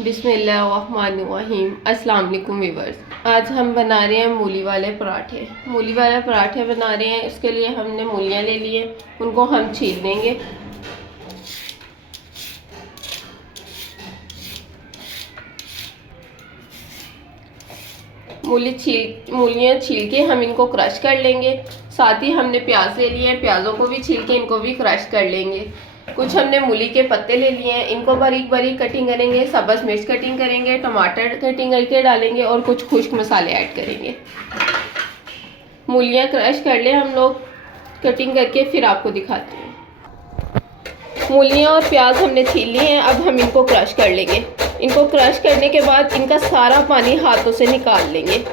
बिस्मिल्लाहिर्रहमानिर्रहीम। अस्सलाम वालेकुम व्यूअर्स। आज हम बना रहे हैं मूली वाले पराठे। मूली वाले पराठे बना रहे हैं, इसके लिए हमने मूलियाँ ले लिए, उनको हम छील लेंगे। मूलियाँ छील के हम इनको क्रश कर लेंगे। साथ ही हमने प्याज ले लिए हैं, प्याज़ों को भी छील के इनको भी क्रश कर लेंगे। कुछ हमने मूली के पत्ते ले लिए हैं, इनको बारीक बारीक कटिंग करेंगे। सब्ज़ मिर्च कटिंग करेंगे, टमाटर कटिंग करके डालेंगे और कुछ खुश्क मसाले ऐड करेंगे। मूलियाँ क्रश कर ले हम लोग कटिंग करके, फिर आपको दिखाते हैं। मूलियाँ और प्याज हमने छील लिए हैं, अब हम इनको क्रश कर लेंगे। इनको क्रश करने के बाद इनका सारा पानी हाथों से निकाल लेंगे।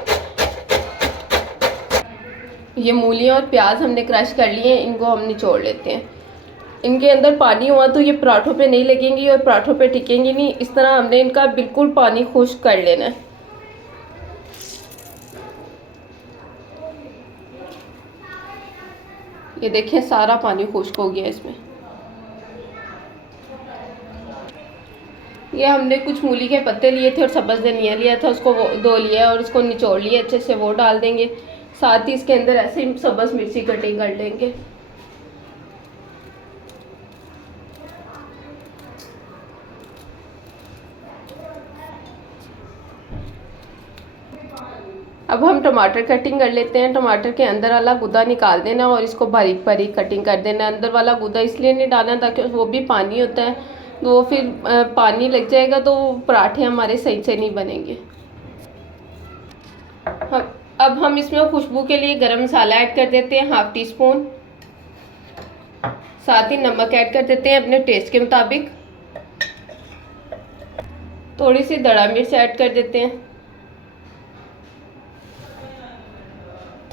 ये मूलियाँ और प्याज हमने क्रश कर लिए हैं, इनको हम निचोड़ लेते हैं। इनके अंदर पानी हुआ तो ये पराठों पे नहीं लगेंगी और पराठों पे टिकेंगी नहीं। इस तरह हमने इनका बिल्कुल पानी खुश्क कर लेना है। ये देखिए सारा पानी खुश्क हो गया इसमें। ये हमने कुछ मूली के पत्ते लिए थे और सब्ज़ धनिया लिया था, उसको धो लिया और उसको निचोड़ लिया अच्छे से, वो डाल देंगे। साथ ही इसके अंदर ऐसे ही सब्ज़ मिर्ची कटिंग कर लेंगे। अब हम टमाटर कटिंग कर लेते हैं। टमाटर के अंदर वाला गूदा निकाल देना और इसको बारीक बारीक कटिंग कर देना। अंदर वाला गूदा इसलिए नहीं डालना ताकि वो भी पानी होता है, तो वो फिर पानी लग जाएगा तो पराठे हमारे सही से नहीं बनेंगे। अब हम इसमें खुशबू के लिए गरम मसाला ऐड कर देते हैं, 1/2 टीस्पून। साथ ही नमक ऐड कर देते हैं अपने टेस्ट के मुताबिक। थोड़ी सी दड़ा मिर्च ऐड कर देते हैं।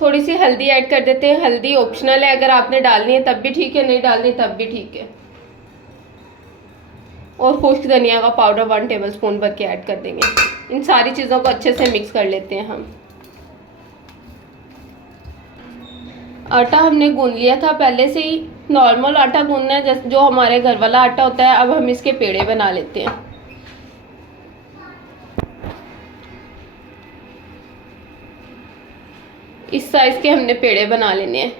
थोड़ी सी हल्दी ऐड कर देते हैं। हल्दी ऑप्शनल है, अगर आपने डालनी है तब भी ठीक है, नहीं डालनी तब भी ठीक है। और खुश्क धनिया का पाउडर 1 टेबलस्पून भर के ऐड कर देंगे। इन सारी चीज़ों को अच्छे से मिक्स कर लेते हैं हम। आटा हमने गूंद लिया था पहले से ही, नॉर्मल आटा गूंदना है जैसे जो हमारे घर वाला आटा होता है। अब हम इसके पेड़े बना लेते हैं। इस साइज के हमने पेड़े बना लेने हैं।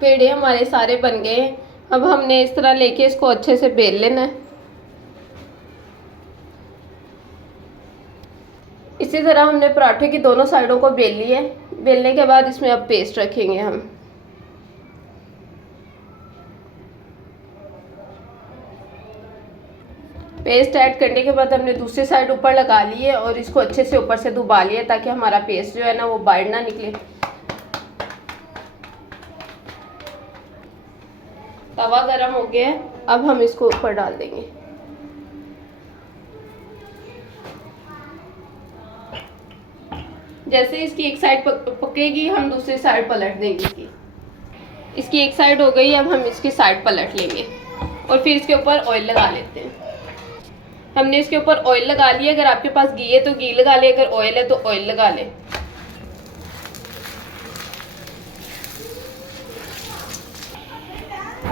पेड़े हमारे सारे बन गए हैं। अब हमने इस तरह लेके इसको अच्छे से बेल लेना है। इसी तरह हमने पराठे की दोनों साइडों को बेल लिए। बेलने के बाद इसमें अब पेस्ट रखेंगे हम। पेस्ट ऐड करने के बाद हमने दूसरी साइड ऊपर लगा ली है और इसको अच्छे से ऊपर से दबा लिया ताकि हमारा पेस्ट जो है ना वो बाहर ना निकले। तवा गरम हो गया है, अब हम इसको ऊपर डाल देंगे। जैसे इसकी एक साइड पकेगी हम दूसरी साइड पलट देंगे। इसकी एक साइड हो गई, अब हम इसकी साइड पलट लेंगे और फिर इसके ऊपर ऑयल लगा लेते हैं। हमने इसके ऊपर ऑयल लगा लिया। अगर आपके पास घी है तो घी लगा ले, अगर ऑयल है तो ऑयल लगा ले।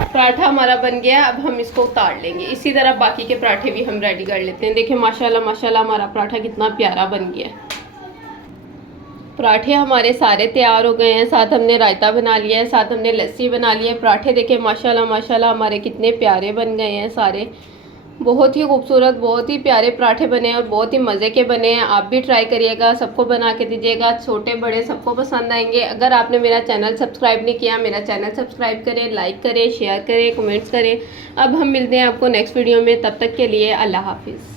पराठा हमारा बन गया, अब हम इसको उतार लेंगे। इसी तरह बाकी के पराठे भी हम रेडी कर लेते हैं। देखिए माशाल्लाह माशाल्लाह हमारा पराठा कितना प्यारा बन गया है। पराठे हमारे सारे तैयार हो गए हैं। साथ हमने रायता बना लिया है, साथ हमने लस्सी बना ली है। पराठे देखें माशाल्लाह माशाल्लाह हमारे कितने प्यारे बन गए हैं सारे। बहुत ही खूबसूरत, बहुत ही प्यारे पराठे बने हैं और बहुत ही मज़े के बने हैं। आप भी ट्राई करिएगा, सबको बना के दीजिएगा, छोटे बड़े सबको पसंद आएंगे। अगर आपने मेरा चैनल सब्सक्राइब नहीं किया, मेरा चैनल सब्सक्राइब करें, लाइक करें, शेयर करें, कमेंट्स करें। अब हम मिलते हैं आपको नेक्स्ट वीडियो में, तब तक के लिए अल्लाह हाफिज़।